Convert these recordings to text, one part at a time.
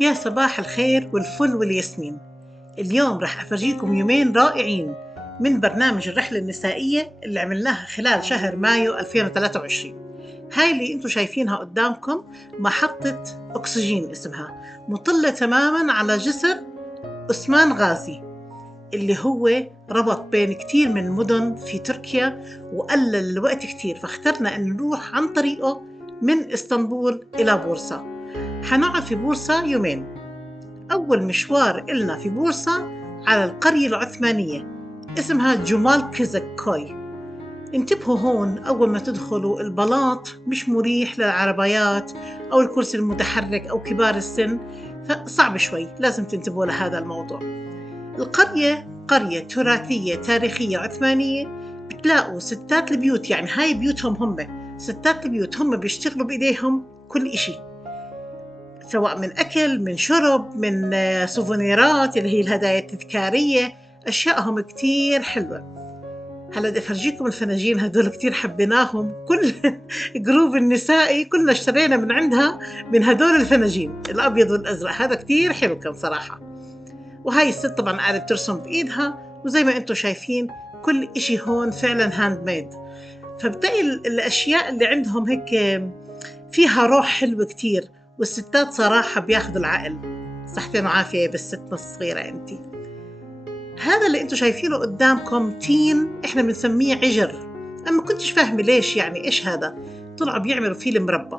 يا صباح الخير والفل والياسمين. اليوم راح أفرجيكم يومين رائعين من برنامج الرحلة النسائية اللي عملناها خلال شهر مايو 2023. هاي اللي انتم شايفينها قدامكم محطة أكسجين اسمها، مطلة تماما على جسر عثمان غازي اللي هو ربط بين كتير من المدن في تركيا وقلل الوقت كتير، فاخترنا أن نروح عن طريقه من إسطنبول إلى بورصة. حنقعد في بورصة يومين. أول مشوار إلنا في بورصة على القرية العثمانية اسمها جمال كوي. انتبهوا هون أول ما تدخلوا، البلاط مش مريح للعربيات أو الكرسي المتحرك أو كبار السن، فصعب شوي، لازم تنتبهوا لهذا الموضوع. القرية قرية تراثية تاريخية عثمانية، بتلاقوا ستات البيوت، يعني هاي بيوتهم هم، ستات البيوت هم بيشتغلوا بإيديهم كل إشي، سواء من أكل من شرب من سوفونيرات اللي هي الهدايا التذكارية، أشياءهم كتير حلوة. هلا بدي أفرجيكم الفناجين هدول كتير حبيناهم، كل جروب النسائي كلنا اشترينا من عندها من هدول الفناجين الأبيض والأزرق، هذا كتير حلو كان صراحة. وهاي الست طبعا قاعدة بترسم بإيدها، وزي ما أنتم شايفين كل إشي هون فعلا هاند ميد، فبتلاقي الأشياء اللي عندهم هيك فيها روح حلوة كتير. والستات صراحة بياخذوا العقل، صحتين وعافية بالستنا الصغيرة أنتي. هذا اللي أنتم شايفينه قدامكم تين، إحنا بنسميه عجر. أما كنتش فاهمة ليش، يعني إيش هذا؟ طلعوا بيعملوا فيه المربى.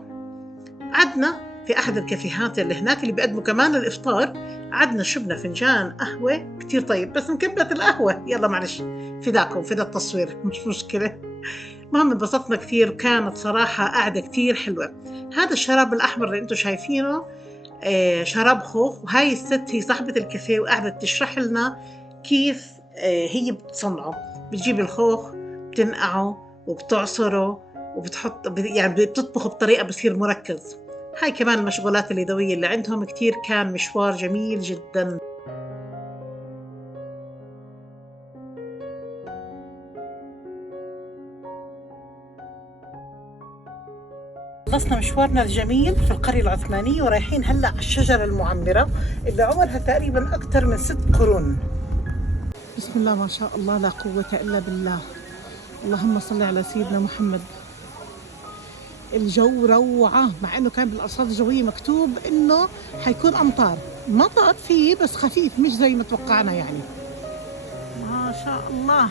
عدنا في أحد الكافيهات اللي هناك اللي بيقدموا كمان الإفطار، عدنا شربنا فنجان قهوة كتير طيب، بس مكبت القهوة، يلا معلش فداكم فدا التصوير مش مشكلة. المهم انبسطنا كثير، كانت صراحة قعدة كثير حلوة. هذا الشراب الأحمر اللي انتم شايفينه شراب خوخ، وهاي الست هي صاحبة الكافيه وقاعدة تشرح لنا كيف هي بتصنعه. بتجيب الخوخ، بتنقعه وبتعصره وبتحط، يعني بتطبخه بطريقة بصير مركز. هاي كمان المشغولات اليدوية اللي عندهم كتير، كان مشوار جميل جدا. خلصنا مشوارنا الجميل في القرية العثمانية ورايحين هلأ على الشجرة المعمرة اللي عمرها تقريبا أكثر من 6 قرون. بسم الله ما شاء الله لا قوة إلا بالله. اللهم صل على سيدنا محمد. الجو روعة، مع إنه كان بالأرصاد الجوية مكتوب إنه حيكون أمطار، مطر فيه بس خفيف مش زي ما توقعنا يعني. ما شاء الله.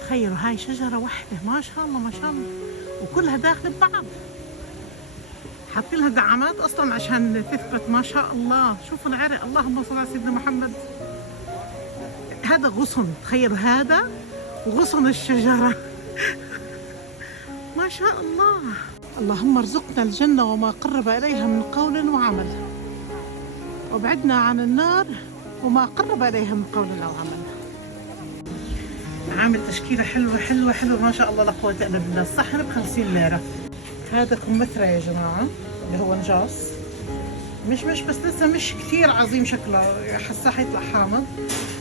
تخيلوا هاي شجرة واحدة، ما شاء الله ما شاء الله، وكلها داخلة ببعض، حاطين لها دعامات أصلا عشان تثبت. ما شاء الله، شوفوا العرق، اللهم صل على سيدنا محمد. هذا غصن، تخيلوا هذا غصن الشجرة. ما شاء الله. اللهم ارزقنا الجنة وما قرب إليها من قول وعمل، وابعدنا عن النار وما قرب إليها من قول أو عمل. عامل تشكيلة حلوة حلوة حلوة ما شاء الله لا قوة إلا بالله. الصحن ب50 ليرة. هذا كمثرى يا جماعة اللي هو نجاص، مش بس لسه مش كثير عظيم شكله، حاساه حيطلع حامض.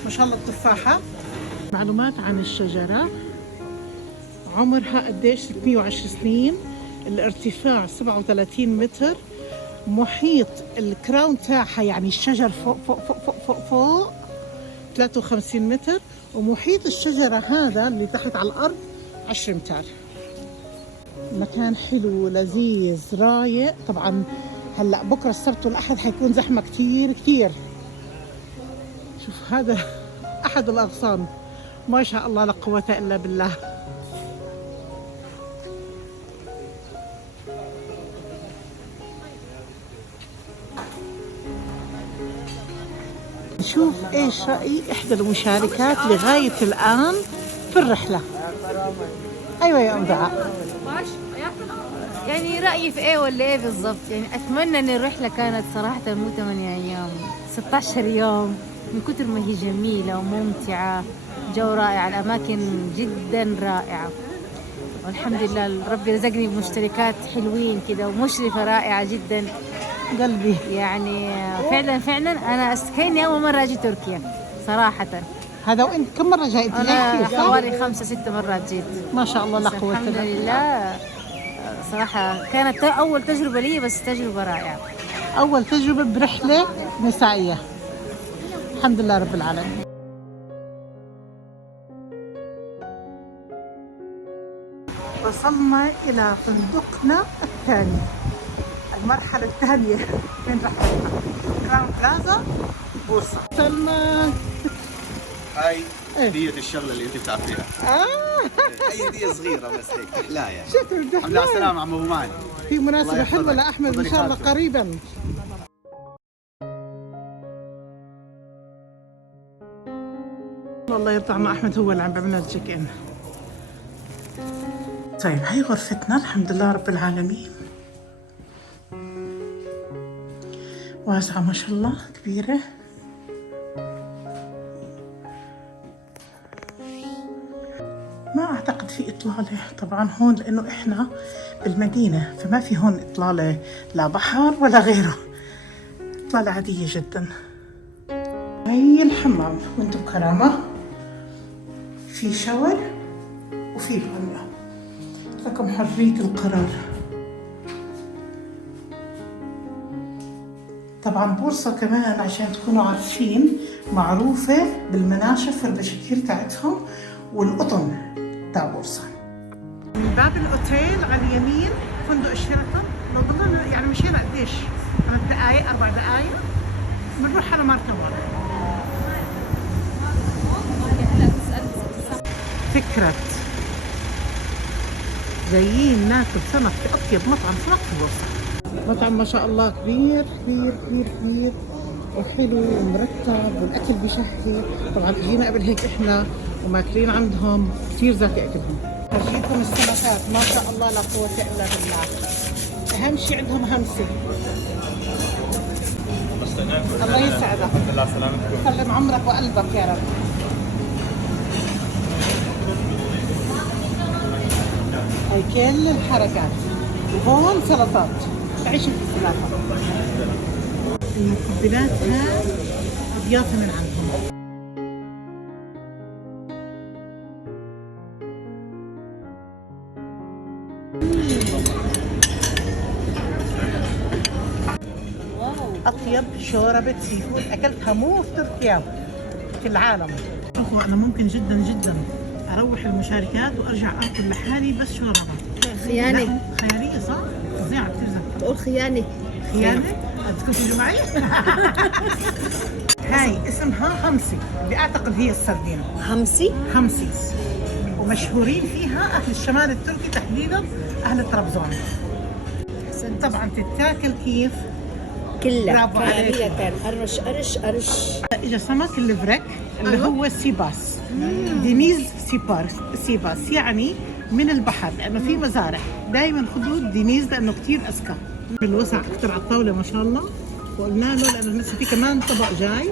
ما شاء الله التفاحة. معلومات عن الشجرة: عمرها قديش؟ 620 سنين، الارتفاع 37 متر، محيط الكراون تاعها يعني الشجر فوق فوق فوق فوق فوق, فوق 53 متر، ومحيط الشجرة هذا اللي تحت على الأرض 10 أمتار. مكان حلو لذيذ رايق. طبعا هلأ بكرة السبت والأحد حيكون زحمة كتير كتير. شوف هذا أحد الأغصان، ما شاء الله لا قوة إلا بالله. نشوف ايش رأي احدى المشاركات لغاية الآن في الرحلة. ايوه يا ام دعاء. يعني رأيي في ايه ولا ايه بالضبط؟ يعني اتمنى ان الرحلة كانت صراحة مو 8 ايام، 16 يوم، من كتر ما هي جميلة وممتعة، جو رائع، الاماكن جدا رائعة، والحمد لله ربي رزقني بمشتركات حلوين كده ومشرفة رائعة جدا. قلبي يعني فعلا انا كأني اول مرة اجي تركيا صراحة. هذا. وانت كم مرة جاي؟ انا حوالي 5-6 مرات جيت. ما شاء الله لا قوة الحمد إلا بالله. لله صراحة كانت أول تجربة لي، بس تجربة رائعة. أول تجربة برحلة نسائية، الحمد لله رب العالمين. وصلنا إلى فندقنا الثاني، المرحلة الثانية من رحلتنا، كراون بلازا بورصة. سلمى هاي هدية الشغلة اللي انت بتعرفيها. هي هدية صغيرة بس هيك تحلاها يعني. شكرا جزيلا. الحمد لله على السلامة عم ابو مالك. في مناسبة حلوة لأحمد إن شاء الله قريبا. والله يرضى عنا أحمد هو اللي عم بيعمل لنا التشيك إن. طيب هاي غرفتنا الحمد لله رب العالمين، واسعة ما شاء الله، كبيرة. ما أعتقد في إطلالة طبعا هون لأنه إحنا بالمدينة، فما في هون إطلالة لا بحر ولا غيره، إطلالة عادية جدا. هاي الحمام وانتو بكرامة، في شاور وفي بانيو، لكم حرية القرار. طبعا بورصة كمان عشان تكونوا عارفين معروفة بالمناشف والبشاكير تاعتهم والقطن تاع بورصة. من باب الأوتيل على اليمين فندق الشيراتون، لو ضلنا يعني مشينا قديش؟ 3 دقايق 4 دقايق بنروح على مارتمون. فكرة جايين ناكل سمك في أطيب مطعم سمك في بورصة. مطعم ما شاء الله كبير كبير كبير كبير وحلو ومرتب والأكل بشهي. طبعا اجينا قبل هيك إحنا وماكلين عندهم كثير ذكي أكلهم. أجيكم السمكات ما شاء الله لا قوة إلا بالله. أهم شيء عندهم همسة. الله يسعدك. الله سلامتكم. سلم عمرك وقلبك يا رب. هاي كل الحركات، وهون سلطات، تعيشوا في السلطة. المقبلاتها أضيافة من عندهم. أطيب شوربة سي فود أكلتها مو في تركيا، في العالم. شوفوا أنا ممكن جدا جدا أروح المشاركات وأرجع أكل لحالي بس شوربة. خيانة. خيالية صح؟ فظيعة كثير زين. بقول خيانة. خيانة؟ بدكم تيجوا معي؟ هاي اسمها همسي، اللي أعتقد هي السردين. همسي؟ همسي، ومشهورين فيها أهل الشمال التركي تحديدا أهل طرابزون. طبعا تتاكل كيف؟ كلها كاملة، قرش قرش قرش. اجى سمك الليفريك اللي هو سيباس، دينيز سيباس يعني من البحر، لانه في مزارع دائما خذوا دينيز لانه كثير اذكى. الوسع اكثر على الطاوله ما شاء الله، وقلنا له لانه لسه في كمان طبق جاي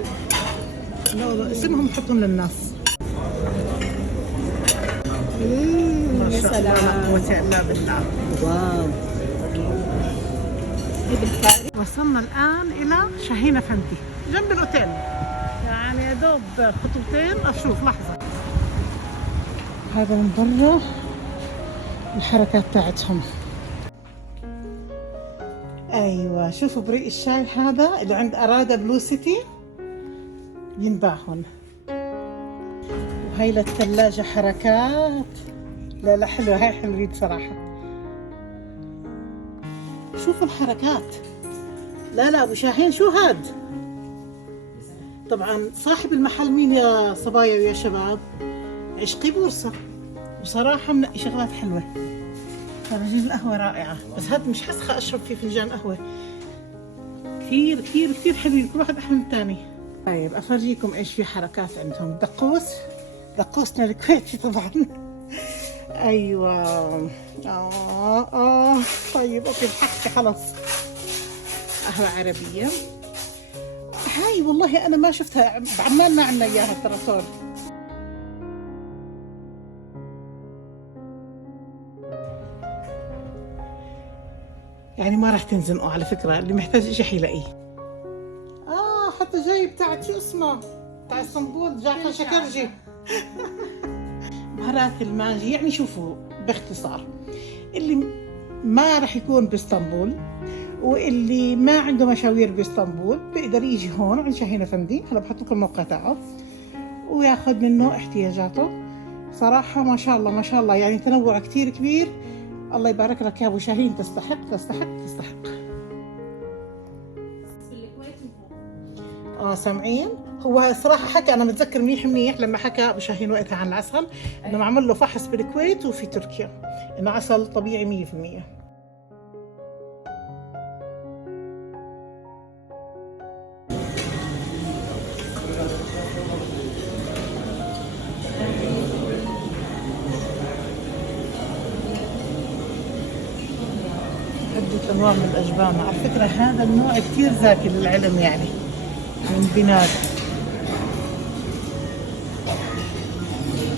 اسمهم حطهم للناس. ما شاء الله لا قوة الا بالله. واو. وصلنا الآن إلى شاهين أفندي جنب الأوتيل، يعني يا دوب خطوتين أشوف لحظة. هذا من برا الحركات تاعتهم. أيوة شوفوا بريق الشاي هذا اللي عند أرادا بلو سيتي ينباع هون. وهي للثلاجة حركات، لا حلوة، هاي حلوة صراحة. شوفوا الحركات. لا ابو شاهين شو هاد؟ طبعا صاحب المحل مين يا صبايا ويا شباب؟ عشقي بورصة، وصراحة منقي شغلات حلوة. فرجين القهوة رائعة، بس هاد مش حسخة اشرب فيه فنجان قهوة. كثير كثير كثير حلوين، كل واحد احلى من الثاني. طيب افرجيكم ايش في حركات عندهم. دقوسنا الكويتي طبعا. ايوه طيب اوكي ضحكتي خلص. قهوة عربية هاي والله انا ما شفتها بعمان، ما عندنا اياها التراتور. يعني ما راح تنزنقوا على فكرة، اللي محتاج اشي حيلاقيه. حتى جاي بتاعت شو اسمه بتاع اسطنبول، جعفر شكرجي. بهارات الماجي. يعني شوفوا باختصار اللي ما رح يكون باسطنبول، واللي ما عنده مشاوير باسطنبول بيقدر يجي هون عند شاهين افندي. هلا بحط لكم الموقع تاعه وياخذ منه احتياجاته. صراحة ما شاء الله ما شاء الله، يعني تنوع كتير كبير. الله يبارك لك يا ابو شاهين، تستحق تستحق تستحق. سامعين؟ هو صراحة حكى، أنا متذكر منيح منيح لما حكى أبو شاهين وقتها عن العسل إنه معمل له فحص بالكويت وفي تركيا إنه عسل طبيعي 100%. عدة أنواع من الأجبان. على فكرة هذا النوع كتير ذكي للعلم، يعني من بنات.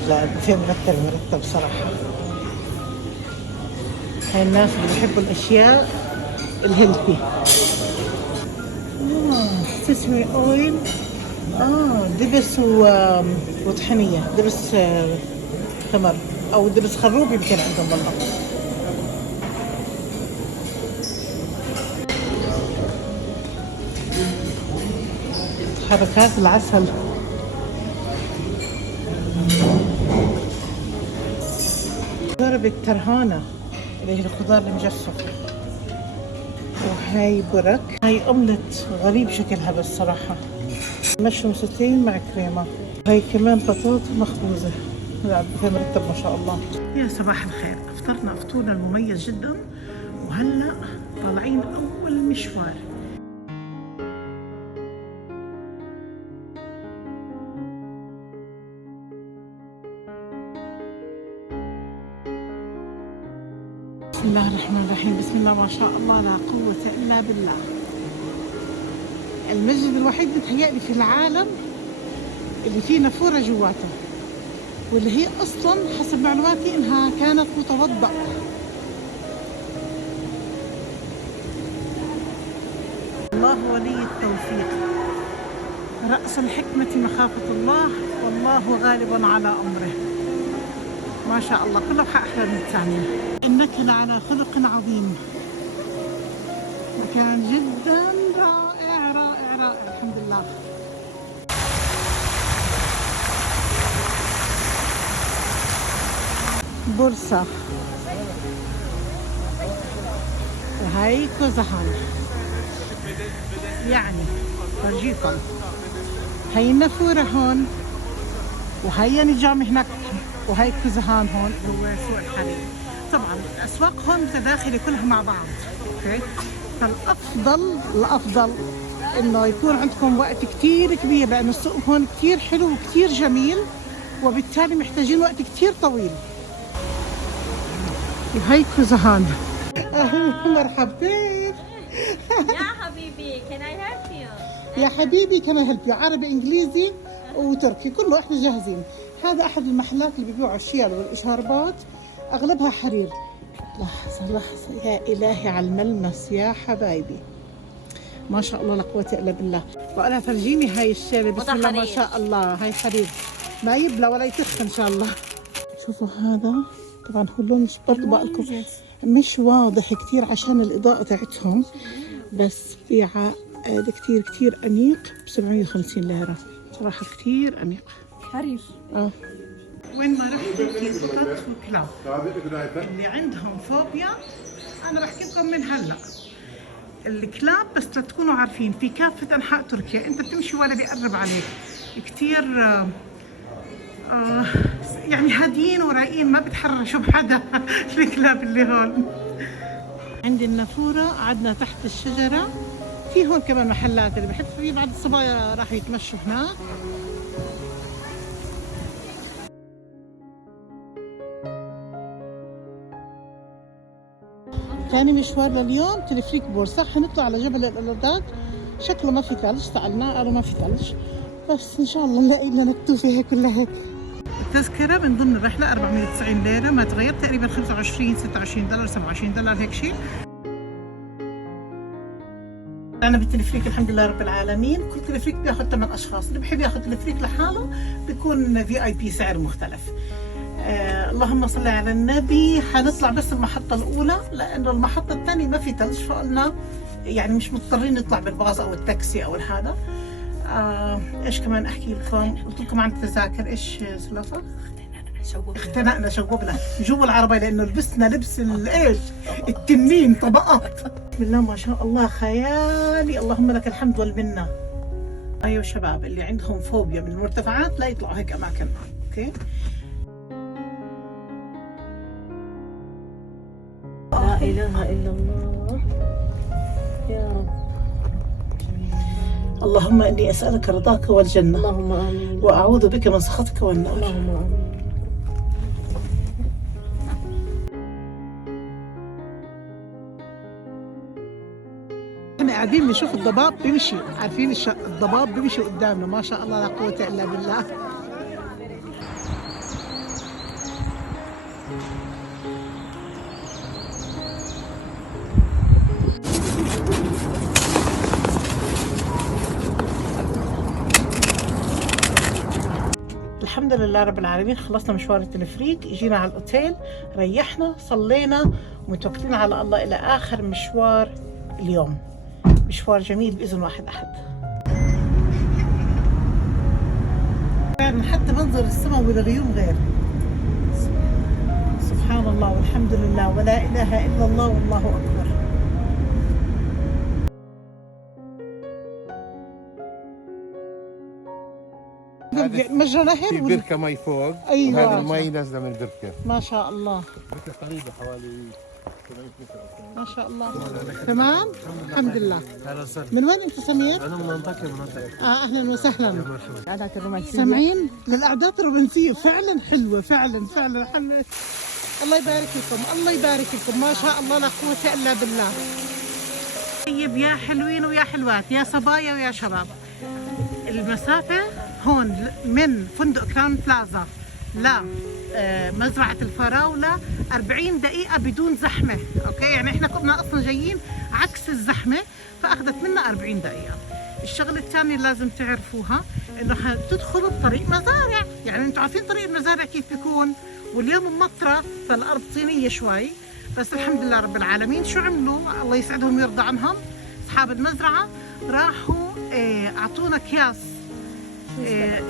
لا البوفيه مرتب صراحة. هاي الناس اللي بيحبوا الأشياء الهيلثي. سيسمي أويل، دبس وطحينية، دبس تمر أو دبس خروب يمكن عندهم والله. حركات العسل. شوربة الترهانة اللي هي الخضار المجفف، وهاي برك. هاي أملت غريب شكلها بس صراحة، مشروم سوتين مع كريمة. هاي كمان بطاطا مخبوزة. لا مرتب ما شاء الله. يا صباح الخير، افطرنا فطورنا المميز جدا، وهلا طالعين أول مشوار. بسم الله الرحمن الرحيم. بسم الله ما شاء الله لا قوة إلا بالله. المسجد الوحيد بتهيألي في العالم اللي فيه نافورة جواته، واللي هي أصلا حسب معلوماتي إنها كانت متوضأ. الله ولي التوفيق، رأس الحكمة مخافة الله، والله غالب على أمره. ما شاء الله كله بحق أحلى من الثانية. إنك لعلى خلق عظيم، وكان جدا رائع رائع رائع الحمد لله. بورصة، وهي كوزهان. يعني فرجيكم، هي النافورة هون، وهي نجام هناك، وهي كوزهان هون هو سوق الحرير. طبعا الاسواق هون متداخله كلها مع بعض. اوكي، فالافضل انه يكون عندكم وقت كتير كبير، لانه السوق هون كتير حلو وكتير جميل، وبالتالي محتاجين وقت كتير طويل. وهي كوزهان. مرحبتين. يا حبيبي can I help you؟ يا حبيبي كان هيلب يو، عربي انجليزي وتركي كله احنا جاهزين. هذا احد المحلات اللي بيبيعوا الشيال والاشاربات، اغلبها حرير. لحظه لحظه يا الهي على الملمس يا حبايبي، ما شاء الله لا قوه الا بالله. بقولها فرجيني هاي الشيله. بسم الله ما شاء الله. هاي حرير ما يبلى ولا يتخ ان شاء الله. شوفوا هذا طبعا هو اللون مش برضه بقلكم مش واضح كتير عشان الاضاءه تاعتهم، بس في عقد كتير كتير انيق ب 750 ليره صراحه، كتير انيق حرير. وين ما رحتوا في قطط وكلاب اللي عندهم فوبيا، انا بحكي لكم من هلا الكلاب بس لتكونوا عارفين في كافه انحاء تركيا، انت بتمشي ولا بيقرب عليك. كتير يعني هاديين ورايقين، ما بتحرشوا بحدا. الكلاب اللي هون. عند النافورة قعدنا تحت الشجرة، في هون كمان محلات اللي بحب فيه، بعد الصبايا راح يتمشوا هناك. ثاني مشوار لليوم تلفريك بورصة. حنطلع على جبل الألرداد، شكله ما في ثلج، سألنا قالوا ما في ثلج، بس إن شاء الله نلاقي لنا نطو فيها كلها هيك. التذكرة من ضمن الرحلة 490 ليرة، ما تغير، تقريبا 25 26 دولار 27 دولار هيك شيء. أنا بالتلفريك الحمد لله رب العالمين، كل تلفريك بياخذ 8 أشخاص، اللي بحب ياخذ تلفريك لحاله بيكون VIP سعر مختلف. اللهم صل على النبي. حنطلع بس المحطة الأولى لأنه المحطة الثانية ما في ثلج، فقلنا يعني مش مضطرين نطلع بالباص أو التاكسي أو هذا. إيش كمان أحكي لكم؟ قلت لكم عن التذاكر. إيش سلافة؟ اختنقنا شوبنا جوا العربية لأنه لبسنا لبس الإيش التنين طبقات. بسم الله ما شاء الله خيالي، اللهم لك الحمد والمنة. أيوة شباب اللي عندهم فوبيا من المرتفعات لا يطلعوا هيك أماكن. أوكي. لا إله إلا الله يا رب. اللهم إني أسألك رضاك والجنة، اللهم آمين، وأعوذ بك من سخطك والنار. اللهم آمين. احنا قاعدين بنشوف الضباب بيمشي، عارفين الضباب بيمشي قدامنا، ما شاء الله لا قوة إلا بالله. الحمد لله رب العالمين، خلصنا مشوار التلفريك، اجينا على الاوتيل، ريحنا، صلينا، ومتوكلين على الله الى اخر مشوار اليوم. مشوار جميل باذن واحد احد. يعني حتى منظر السماء والغيوم غير. سبحان الله والحمد لله ولا اله الا الله والله اكبر. مجرى نهر في بركة مي فوق. أيوة. وهذا المي نازلة من البركة. ما شاء الله. بركة قريبة حوالي 700 متر. ما شاء الله. تمام؟ الحمد لله. أهلا وسهلا. من وين أنت سمير؟ أنا من أنطاكيا من أنطاكيا. أهلا وسهلا. العادات الرومانسية. سامعين؟ للأعداد الرومانسية فعلا حلوة، فعلا حلوة. الله يبارك لكم، الله يبارك لكم، ما شاء الله لا قوة إلا بالله. طيب يا حلوين ويا حلوات، يا صبايا ويا شباب، المسافة هون من فندق كراون بلازا لمزرعة الفراولة 40 دقيقة بدون زحمة. اوكي، يعني احنا كنا اصلا جايين عكس الزحمة فاخذت منا 40 دقيقة. الشغلة الثانية اللي لازم تعرفوها انه حتدخلوا بطريق مزارع، يعني انتم عارفين طريق المزارع كيف بيكون، واليوم مطرة فالارض طينية شوي، بس الحمد لله رب العالمين. شو عملوا؟ الله يسعدهم ويرضى عنهم اصحاب المزرعة، راحوا اعطونا اكياس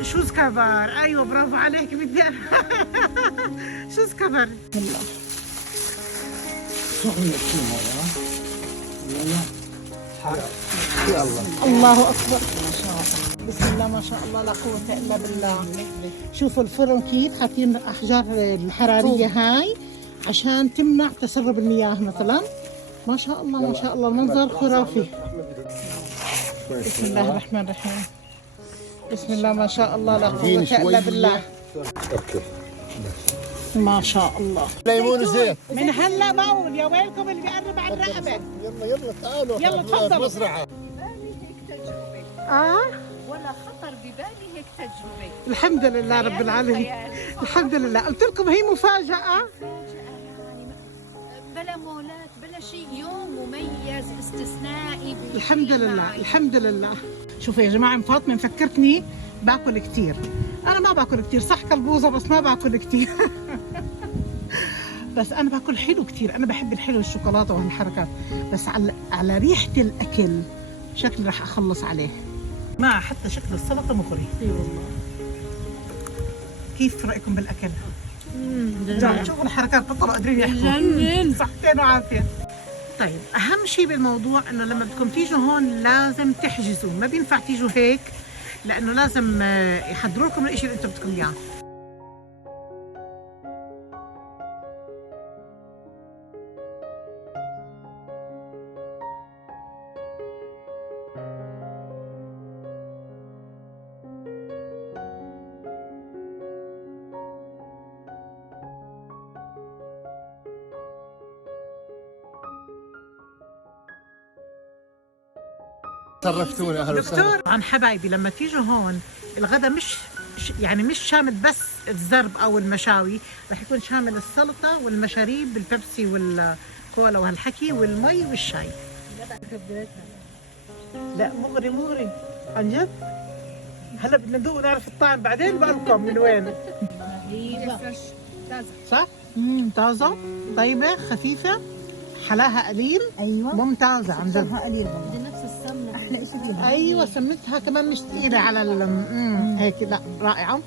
شوز كفر. ايوه برافو عليك بدي شوز كفر. الله اكبر، بسم الله ما شاء الله لا قوة الا بالله. شوفوا الفرن كيف حاطين احجار الحرارية هاي عشان تمنع تسرب المياه مثلا. ما شاء الله ما شاء الله، المنظر خرافي. بسم الله الرحمن الرحيم. بسم الله ما شاء الله لا قوة إلا بالله. اوكي. ما شاء الله. ليمون زيت. من هلا بقول يا ويلكم اللي بيقرب على الرقبة. يلا تعالوا. يلا تفضلوا. مزرعة. ولا خطر ببالي هيك تجربة. الحمد لله رب العالمين. الحمد لله، قلت لكم هي مفاجأة. بلا مولات بلا شيء، يوم مميز استثنائي. الحمد لله الحمد لله. شوفوا يا جماعة، فاطمة مفكرتني باكل كثير. أنا ما باكل كثير، صح كلبوزة بس ما باكل كثير. بس أنا باكل حلو كثير، أنا بحب الحلو، الشوكولاتة وهالحركات، بس على ريحة الأكل شكلي راح أخلص عليه. ما حتى شكل السلطة مغري. اي والله. كيف رأيكم بالأكل؟ شوفوا الحركات بطلوا قادرين يحكوا. صحتين وعافية. طيب أهم شيء بالموضوع إنه لما بدكم تيجوا هون لازم تحجزوا، ما بينفع تيجوا هيك لأنه لازم يحضروا لكم الإشي اللي أنتم بدكم إياه. شرفتونا. اهلا وسهلا. دكتور، عن حبايبي لما تيجوا هون الغداء مش يعني مش شامل بس الزرب او المشاوي، رح يكون شامل السلطه والمشاريب بالبيبسي والكولا وهالحكي والمي والشاي. لا مغري عن جد. هلا بدنا ندوق ونعرف الطعم بعدين بقول لكم من وين. صح؟ طازة طيبة خفيفة حلاها قليل. ايوه ممتازة عن جد. قليل دي نفس السمنه احلى شيء فيها. ايوه سمنتها كمان مش ثقيلة على هيك، لا رائعة.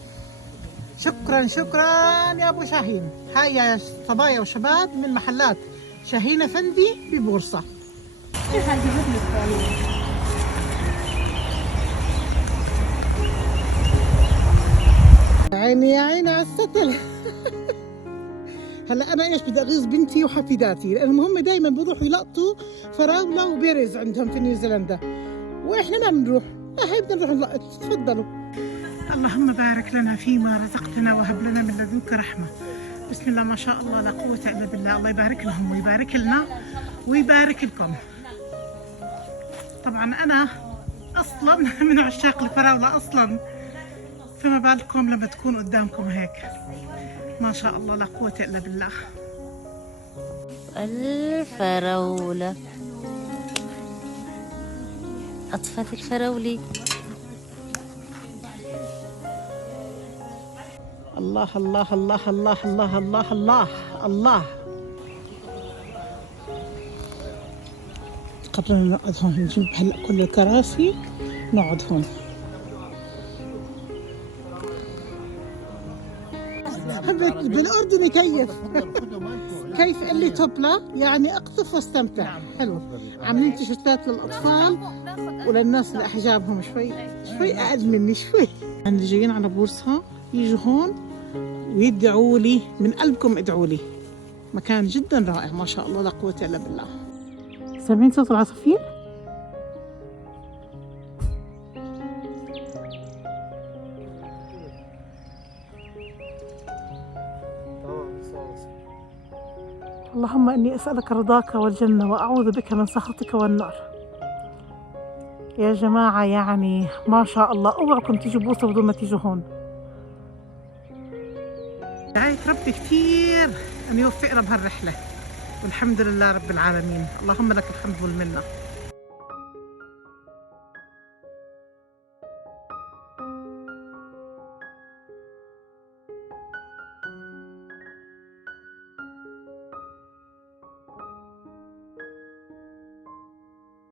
شكرا شكرا يا ابو شاهين. هاي يا صبايا وشباب من محلات شاهين افندي ببورصة. عيني يا عيني على الستر. هلا انا ايش بدي اغيظ بنتي وحفيداتي، لانهم هم دائما بيروحوا يلقطوا فراوله وبيرز عندهم في نيوزيلندا، واحنا ما بنروح. هاي بدنا نروح نلقط. تفضلوا. اللهم بارك لنا فيما رزقتنا وهب لنا من لدنك رحمه. بسم الله ما شاء الله لا قوه الا بالله. الله يبارك لهم ويبارك لنا ويبارك لكم. طبعا انا اصلا من عشاق الفراوله اصلا، فما بالكم لما تكون قدامكم هيك. ما شاء الله لا قوة إلا بالله. الفراولة أطفت الفراولة. الله الله الله الله الله الله الله الله. قبل ما نقعد هون نجيب هلا كل الكراسي نقعد هون. بالأردن كيف اللي توبلا يعني اقطف واستمتع. حلو. عاملين تيشيرتات للأطفال وللناس اللي أحجابهم شوي أقل مني شوي. اللي جايين على بورصة يجوا هون ويدعوا لي من قلبكم، ادعوا لي. مكان جدا رائع ما شاء الله لا قوة إلا بالله. سامعين صوت العصافير؟ اللهم إني أسألك رضاك والجنة وأعوذ بك من سخطك والنار. يا جماعة يعني ما شاء الله، اوعكم تيجوا بوصة بدون ما تيجوا هون. دعيت ربي كثير أن يوفقنا بهالرحلة، والحمد لله رب العالمين. اللهم لك الحمد والمنة.